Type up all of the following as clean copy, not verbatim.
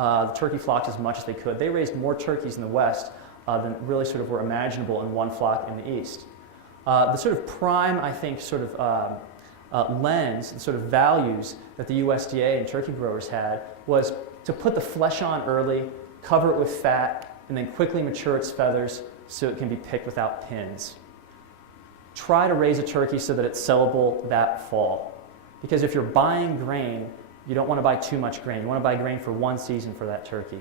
the turkey flocks as much as they could. They raised more turkeys in the West than really sort of were imaginable in one flock in the East. The sort of prime, I think, sort of lens, the sort of values that the USDA and turkey growers had was to put the flesh on early, cover it with fat, and then quickly mature its feathers so it can be picked without pins. Try to raise a turkey so that it's sellable that fall. Because if you're buying grain, you don't want to buy too much grain. You want to buy grain for one season for that turkey.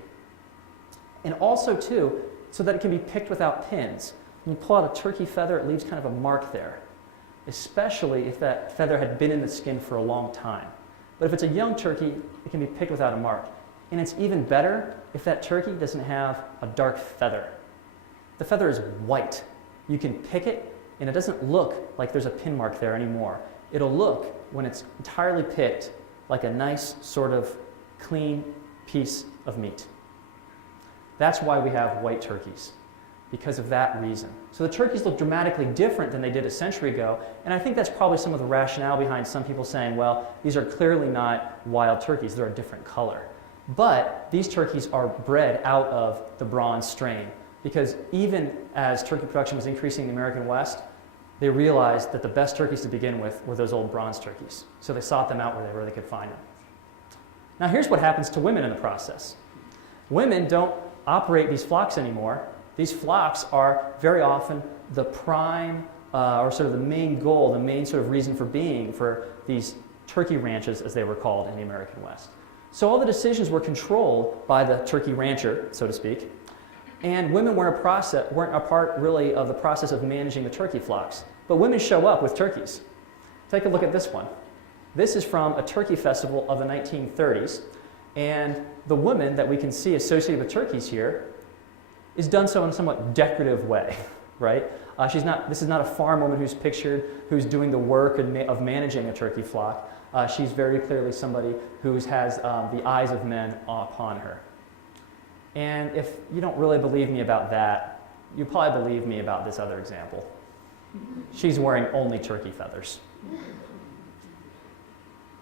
And also, too, so that it can be picked without pins. When you pull out a turkey feather, it leaves kind of a mark there, especially if that feather had been in the skin for a long time. But if it's a young turkey, it can be picked without a mark. And it's even better if that turkey doesn't have a dark feather. The feather is white. You can pick it, and it doesn't look like there's a pin mark there anymore. It'll look, when it's entirely picked, like a nice sort of clean piece of meat. That's why we have white turkeys, because of that reason. So the turkeys look dramatically different than they did a century ago, and I think that's probably some of the rationale behind some people saying, well, these are clearly not wild turkeys, they're a different color. But these turkeys are bred out of the bronze strain, because even as turkey production was increasing in the American West, they realized that the best turkeys to begin with were those old bronze turkeys. So they sought them out where they could find them. Now here's what happens to women in the process. Women don't operate these flocks anymore. These flocks are very often the prime, or sort of the main goal, the main sort of reason for being for these turkey ranches, as they were called in the American West. So all the decisions were controlled by the turkey rancher, so to speak, and women weren't a part really of the process of managing the turkey flocks. But women show up with turkeys. Take a look at this one. This is from a turkey festival of the 1930s, and the woman that we can see associated with turkeys here is done so in a somewhat decorative way, right? This is not a farm woman who's pictured, who's doing the work of managing a turkey flock. She's very clearly somebody who has the eyes of men upon her. And if you don't really believe me about that, you probably believe me about this other example. She's wearing only turkey feathers.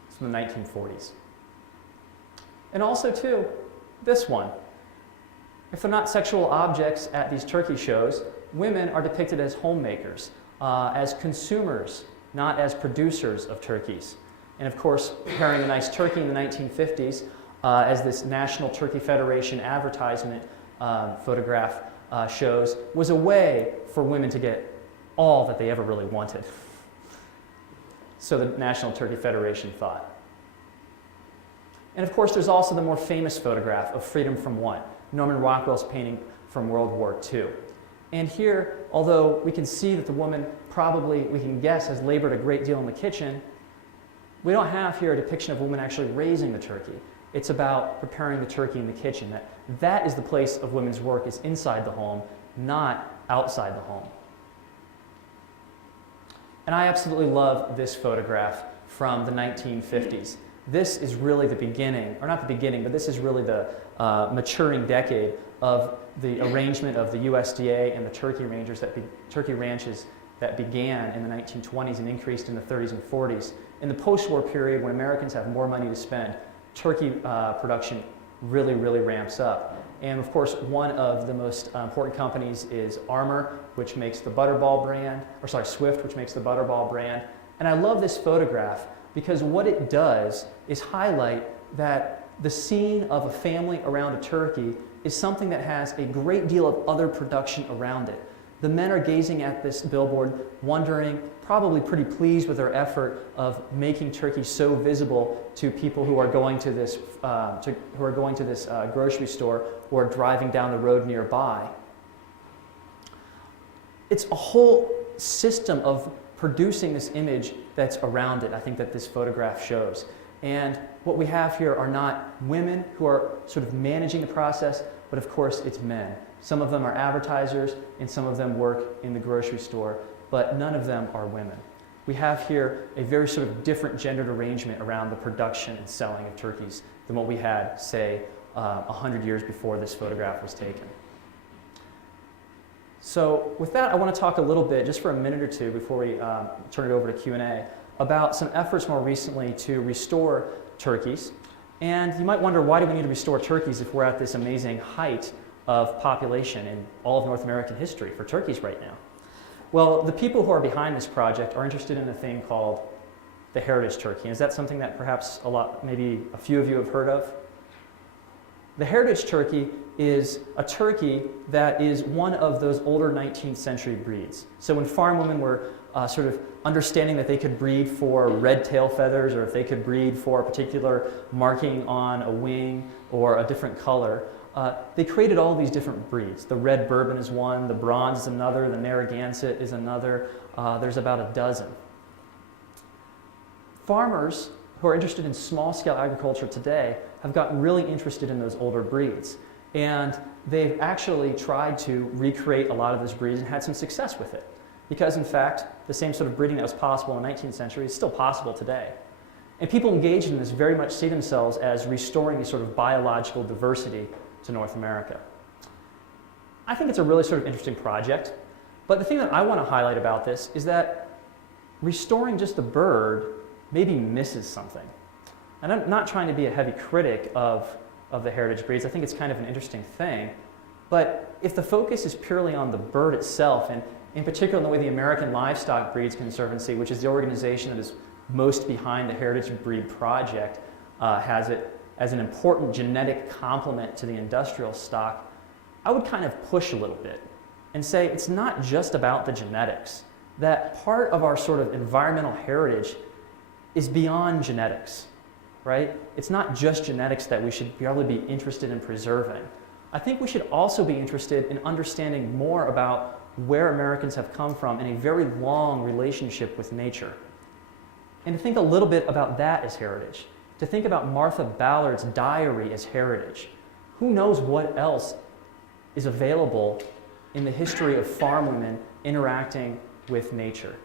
It's from the 1940s. And also, too, this one. If they're not sexual objects at these turkey shows, women are depicted as homemakers, as consumers, not as producers of turkeys. And of course, preparing a nice turkey in the 1950s, as this National Turkey Federation advertisement photograph shows, was a way for women to get all that they ever really wanted. So the National Turkey Federation thought. And of course, there's also the more famous photograph of Freedom from What? Norman Rockwell's painting from World War II. And here, although we can see that the woman probably, we can guess, has labored a great deal in the kitchen, we don't have here a depiction of a woman actually raising the turkey. It's about preparing the turkey in the kitchen. That is the place of women's work, is inside the home, not outside the home. And I absolutely love this photograph from the 1950s. This is really the beginning, or not the beginning, but this is really the maturing decade of the arrangement of the USDA and the turkey ranches that began in the 1920s and increased in the 30s and 40s. In the post-war period, when Americans have more money to spend, turkey production really, really ramps up. And of course, one of the most important companies is Armour, which makes the Butterball brand, or sorry, Swift, which makes the Butterball brand. And I love this photograph because what it does is highlight that the scene of a family around a turkey is something that has a great deal of other production around it. The men are gazing at this billboard, wondering, probably pretty pleased with their effort of making turkey so visible to people who are going to this, grocery store or driving down the road nearby. It's a whole system of producing this image that's around it, I think, that this photograph shows. And what we have here are not women who are sort of managing the process, but of course it's men. Some of them are advertisers, and some of them work in the grocery store, but none of them are women. We have here a very sort of different gendered arrangement around the production and selling of turkeys than what we had, say, 100 years before this photograph was taken. So with that, I want to talk a little bit, just for a minute or two before we turn it over to Q&A, about some efforts more recently to restore turkeys. And you might wonder, why do we need to restore turkeys if we're at this amazing height of population in all of North American history for turkeys right now? Well, the people who are behind this project are interested in a thing called the heritage turkey. Is that something that perhaps maybe a few of you have heard of? The heritage turkey is a turkey that is one of those older 19th century breeds. So when farm women were sort of understanding that they could breed for red tail feathers, or if they could breed for a particular marking on a wing or a different color, they created all these different breeds. The red bourbon is one, the bronze is another, the Narragansett is another. There's about a dozen. Farmers who are interested in small-scale agriculture today have gotten really interested in those older breeds. And they've actually tried to recreate a lot of those breeds and had some success with it. Because in fact, the same sort of breeding that was possible in the 19th century is still possible today. And people engaged in this very much see themselves as restoring a sort of biological diversity to North America. I think it's a really sort of interesting project. But the thing that I want to highlight about this is that restoring just the bird maybe misses something. And I'm not trying to be a heavy critic of the heritage breeds. I think it's kind of an interesting thing. But if the focus is purely on the bird itself, and in particular in the way the American Livestock Breeds Conservancy, which is the organization that is most behind the heritage breed project, has it as an important genetic complement to the industrial stock, I would kind of push a little bit and say it's not just about the genetics. That part of our sort of environmental heritage is beyond genetics, right? It's not just genetics that we should probably be interested in preserving. I think we should also be interested in understanding more about where Americans have come from in a very long relationship with nature. And to think a little bit about that as heritage. To think about Martha Ballard's diary as heritage. Who knows what else is available in the history of farm women interacting with nature?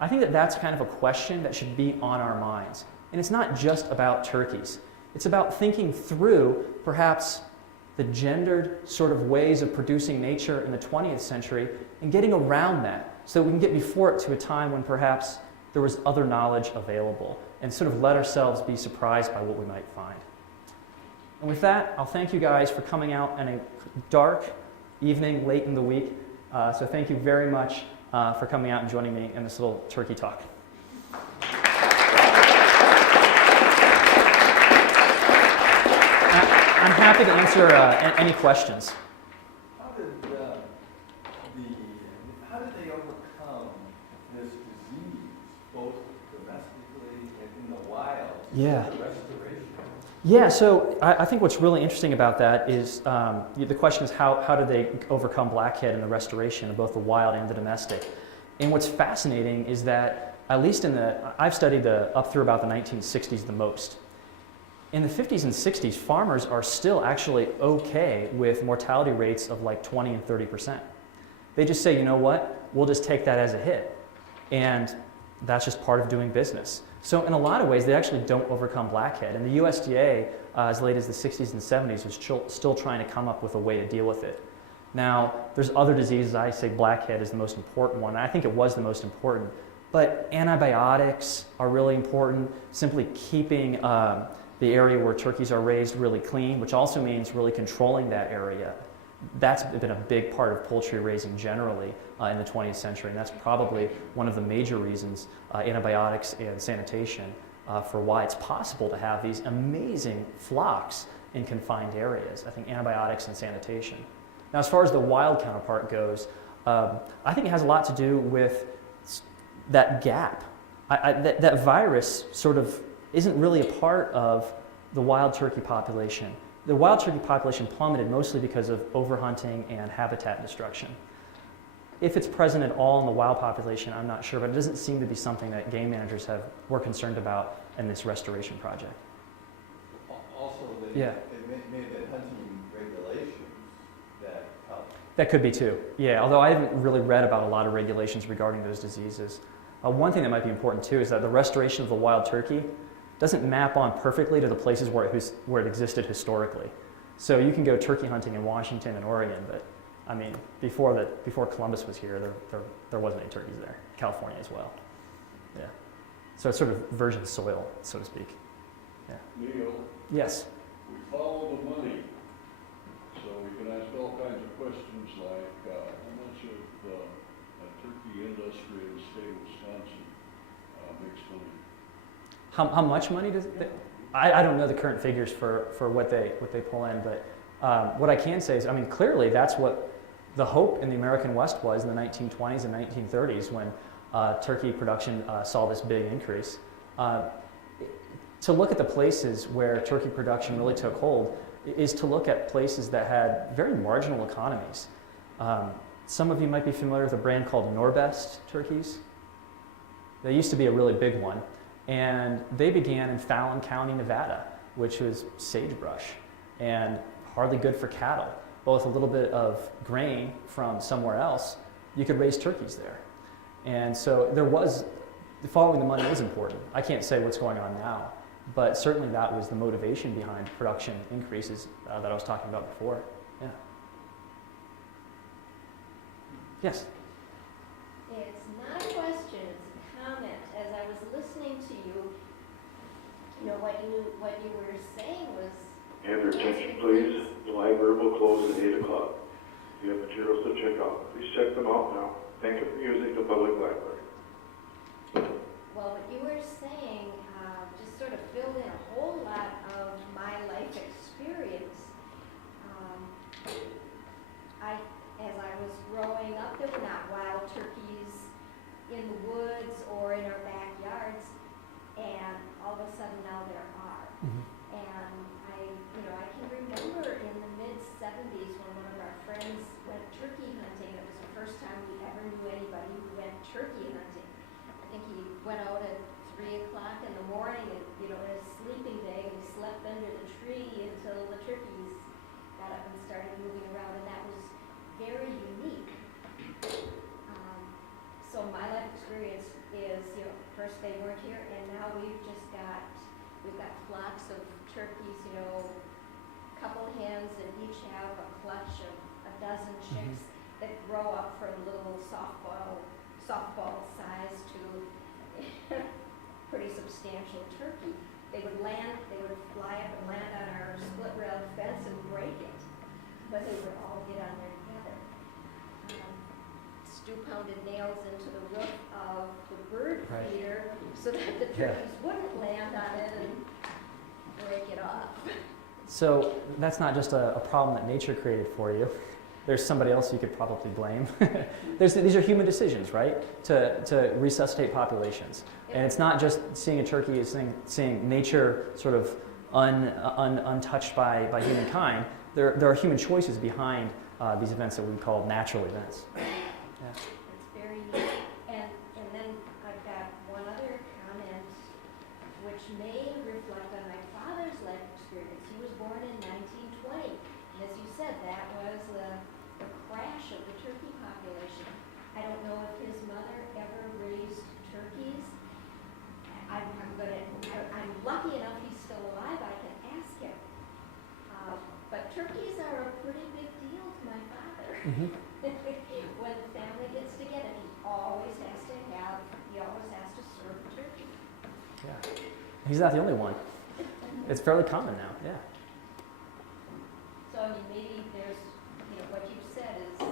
I think that that's kind of a question that should be on our minds. And it's not just about turkeys. It's about thinking through perhaps the gendered sort of ways of producing nature in the 20th century and getting around that so that we can get before it to a time when perhaps there was other knowledge available and sort of let ourselves be surprised by what we might find. And with that, I'll thank you guys for coming out on a dark evening late in the week. So thank you very much for coming out and joining me in this little turkey talk. I'm happy to answer any questions. How did they overcome this disease, both domestically and in the wild? Yeah. Restoration. Yeah, so I think what's really interesting about that is the question is how did they overcome blackhead in the restoration of both the wild and the domestic? And what's fascinating is that, at least I've studied up through about the 1960s the most. In the 50s and 60s, farmers are still actually okay with mortality rates of like 20 and 30%. They just say, you know what, we'll just take that as a hit. And that's just part of doing business. So in a lot of ways, they actually don't overcome blackhead. And the USDA, as late as the 60s and 70s, was still trying to come up with a way to deal with it. Now, there's other diseases. I say blackhead is the most important one. And I think it was the most important. But antibiotics are really important. Simply keeping the area where turkeys are raised really clean, which also means really controlling that area. That's been a big part of poultry raising generally in the 20th century, and that's probably one of the major reasons, antibiotics and sanitation, for why it's possible to have these amazing flocks in confined areas. I think antibiotics and sanitation. Now, as far as the wild counterpart goes, I think it has a lot to do with that gap. That virus sort of isn't really a part of the wild turkey population. The wild turkey population plummeted mostly because of overhunting and habitat destruction. If it's present at all in the wild population, I'm not sure, but it doesn't seem to be something that game managers were concerned about in this restoration project. Also, it may have been hunting regulations that helped. That could be too, yeah, although I haven't really read about a lot of regulations regarding those diseases. One thing that might be important too is that the restoration of the wild turkey doesn't map on perfectly to the places where it existed historically. So you can go turkey hunting in Washington and Oregon, but I mean, before Columbus was here, there wasn't any turkeys there. California as well. Yeah. So it's sort of virgin soil, so to speak. Yeah. New York. Yes. We follow the money, so we can ask all kinds of questions like, how much of a turkey industry in the state of Wisconsin makes money? How much money does it? I don't know the current figures for what they pull in, but what I can say is, I mean, clearly that's what the hope in the American West was in the 1920s and 1930s when turkey production saw this big increase. To look at the places where turkey production really took hold is to look at places that had very marginal economies. Some of you might be familiar with a brand called Norbest turkeys. They used to be a really big one, and they began in Fallon County, Nevada, which was sagebrush and hardly good for cattle. But with a little bit of grain from somewhere else, you could raise turkeys there. And so following the money was important. I can't say what's going on now, but certainly that was the motivation behind production increases that I was talking about before. Yeah. Yes? It's not a question, it's a comment. As I was listening to you, what you were saying was... Have your attention, please. The library will close at 8 o'clock. You have materials to check out. Please check them out now. Thank you for using the public library. Well, what you were saying just sort of filled in a whole lot of my life experience. As I was growing up, there were not wild turkeys in the woods or in our backyards, and all of a sudden now there are. Mm-hmm. And I can remember in the mid-70s when one of our friends went turkey hunting. It was the first time we ever knew anybody who went turkey hunting. I think he went out at 3 o'clock in the morning and, in a sleeping bag, and he slept under the tree until the turkeys got up and started moving around, and that was very unique. So my life experience is, first they weren't here, and now we've got flocks of turkeys, couple hens that each have a clutch of a dozen chicks that grow up from little softball size to pretty substantial turkey. They would fly up and land on our split rail fence and break it, but they would all get on there together. Stu pounded nails into the roof of the bird feeder so that the turkeys wouldn't land on it and break it off. So that's not just a problem that nature created for you. There's somebody else you could probably blame. These are human decisions, right? To resuscitate populations. And it's not just seeing a turkey as seeing nature sort of untouched by humankind. There are human choices behind these events that we call natural events. Yeah. It's very neat. And then I've got one other comment which may reflect on my father's life experience. He was born in 1920. And as you said, that was the crash of the turkey population. I don't know if his mother ever raised turkeys. I'm lucky enough he's still alive. I can ask him. But turkeys are a pretty big deal to my father. Mm-hmm. When the family gets together, he always has to serve a turkey. Yeah. He's not the only one. It's fairly common now. Yeah. So maybe there's, what you've said is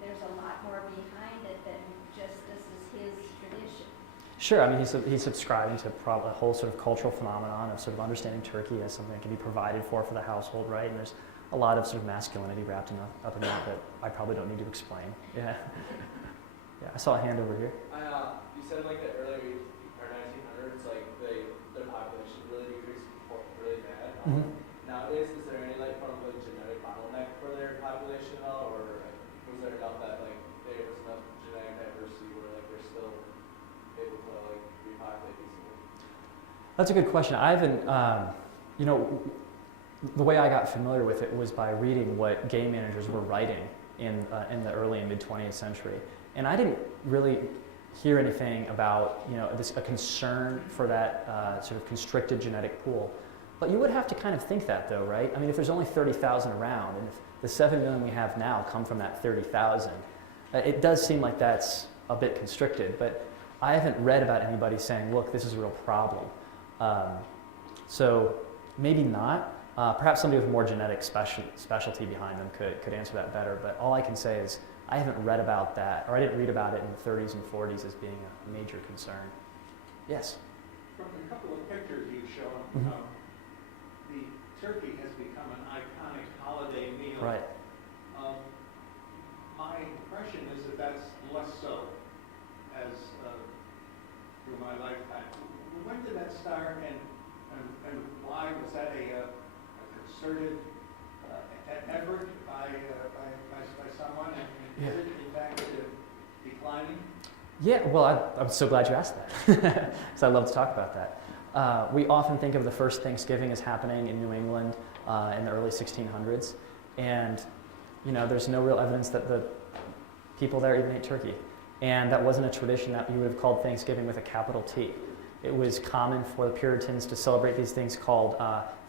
there's a lot more behind it than just this is his tradition. Sure. I mean, he's subscribing to a whole sort of cultural phenomenon of sort of understanding turkey as something that can be provided for the household, right? And there's a lot of sort of masculinity wrapped up in that I probably don't need to explain. Yeah. Yeah. I saw a hand over here. You said like the early 1900s, like the population really decreased really bad. Nowadays, is there any form of genetic bottleneck for their population at all, or was there enough that there was enough genetic diversity where they're still able to repopulate easily? That's a good question. I haven't, the way I got familiar with it was by reading what game managers were writing in the early and mid 20th century, and I didn't really hear anything about a concern for that sort of constricted genetic pool. But you would have to kind of think that, though, right? I mean, if there's only 30,000 around, and if the 7 million we have now come from that 30,000, it does seem like that's a bit constricted. But I haven't read about anybody saying, look, this is a real problem. So maybe not. Perhaps somebody with more genetic specialty behind them could answer that better. But all I can say is I haven't read about that, or I didn't read about it in the 30s and 40s as being a major concern. Yes? From a couple of pictures you've shown, Mhm. The turkey has become an iconic holiday meal. Right. My impression is that that's less so as through my lifetime. When did that start, and why was that a concerted effort by someone, and is it in fact declining? Yeah, well, I'm so glad you asked that, because I love to talk about that. We often think of the first Thanksgiving as happening in New England in the early 1600s, and there's no real evidence that the people there even ate turkey. And that wasn't a tradition that you would have called Thanksgiving with a capital T. It was common for the Puritans to celebrate these things called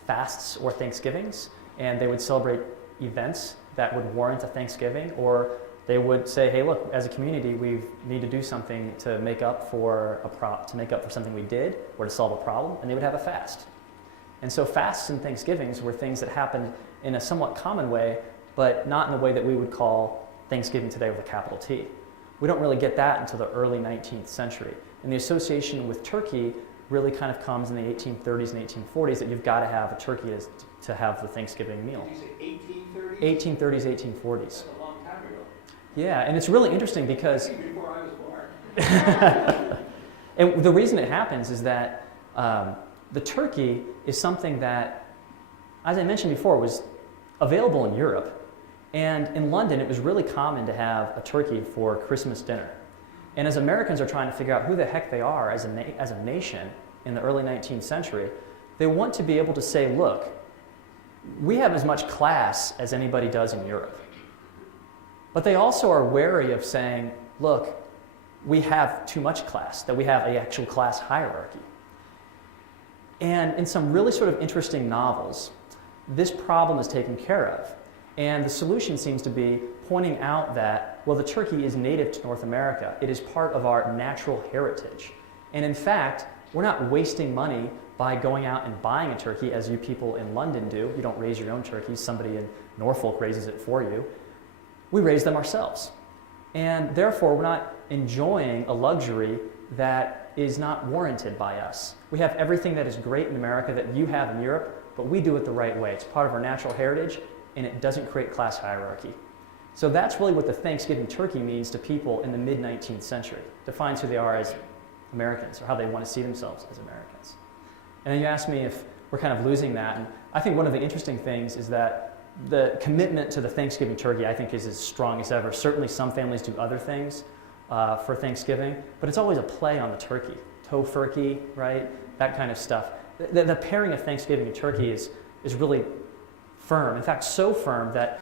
fasts or Thanksgivings, and they would celebrate events that would warrant a Thanksgiving, or they would say, hey, look, as a community, we need to do something to make up for something we did, or to solve a problem, and they would have a fast. And so fasts and Thanksgivings were things that happened in a somewhat common way, but not in the way that we would call Thanksgiving today with a capital T. We don't really get that until the early 19th century. And the association with turkey really kind of comes in the 1830s and 1840s, that you've got to have a turkey to have the Thanksgiving meal. Did you say 1830s? 1830s, 1840s. That's a long time ago. Yeah, and it's really interesting because Before I was born. and the reason it happens is that the turkey is something that, as I mentioned before, was available in Europe. And in London, it was really common to have a turkey for Christmas dinner. And as Americans are trying to figure out who the heck they are as a nation in the early 19th century, they want to be able to say, look, we have as much class as anybody does in Europe. But they also are wary of saying, look, we have too much class, that we have an actual class hierarchy. And in some really sort of interesting novels, this problem is taken care of. And the solution seems to be pointing out that, well, the turkey is native to North America. It is part of our natural heritage. And in fact, we're not wasting money by going out and buying a turkey, as you people in London do. You don't raise your own turkeys. Somebody in Norfolk raises it for you. We raise them ourselves. And therefore, we're not enjoying a luxury that is not warranted by us. We have everything that is great in America that you have in Europe, but we do it the right way. It's part of our natural heritage, and it doesn't create class hierarchy. So that's really what the Thanksgiving turkey means to people in the mid-19th century. Defines who they are as Americans, or how they want to see themselves as Americans. And then you asked me if we're kind of losing that. And I think one of the interesting things is that the commitment to the Thanksgiving turkey, I think, is as strong as ever. Certainly some families do other things for Thanksgiving, but it's always a play on the turkey. Tofurkey, right? That kind of stuff. The pairing of Thanksgiving and turkey is really firm. In fact, so firm that